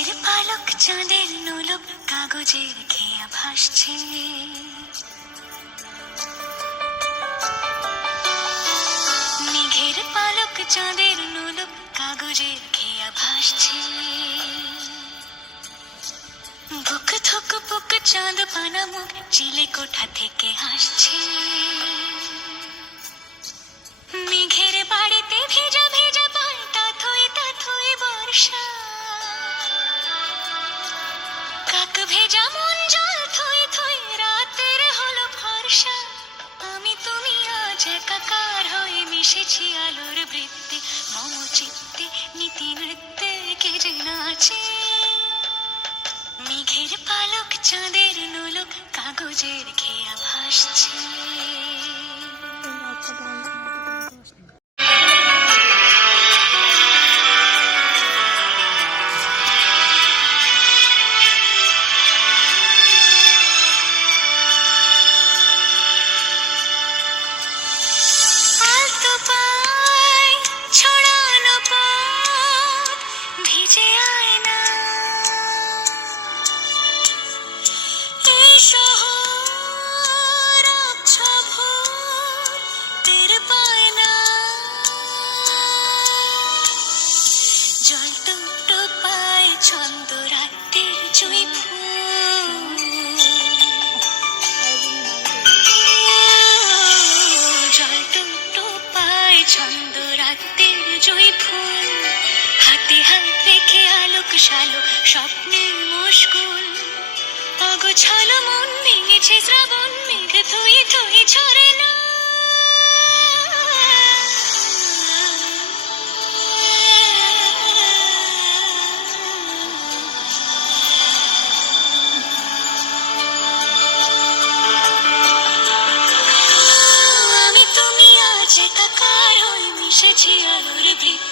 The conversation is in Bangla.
মেঘের পালক চাঁদের নোলক কাগজের খেয়া ভাসছে। মেঘের পালক চাঁদের নোলক কাগজের খেয়া ভাসছে। বুক থুক বুক চাঁদ পানা মুখ চিলে কোঠা থেকে হাসছে। মেঘের বাড়িতে ভেজা ভেজা পায় তাথই তাথই বর্ষা। কাক ভেজা মন জল থই থই রাতের হলো ফর্সা। আমি তুমি আজ একাকার হয়ে মিশেছি আলোর বৃত্তে। মম চিত্তে নীতি নৃত্যে কে যে নাচে। মেঘের পালক চাঁদের নোলক কাগজের খেয়া ভাসছে। আলতো পায় ছড়ানো পথ ভিজে আয়না। এই শহর আবছা ভোর টের পায় না। জল টুকটো পায় ছন্দ রাতের জুঁই ফুল। জল টুকটো পায় ছন্দ রাতের জুঁই ফুল। হাতে হাত রেখে আলোক শালো স্বপ্নের মুশকুল। অগোছালো মন ভেঙেছে শ্রাবণ মেঘ থই থই ঝরে না। আমি তুমি আজ একাকার হয়ে মিশেছি আলোর বৃত্তে।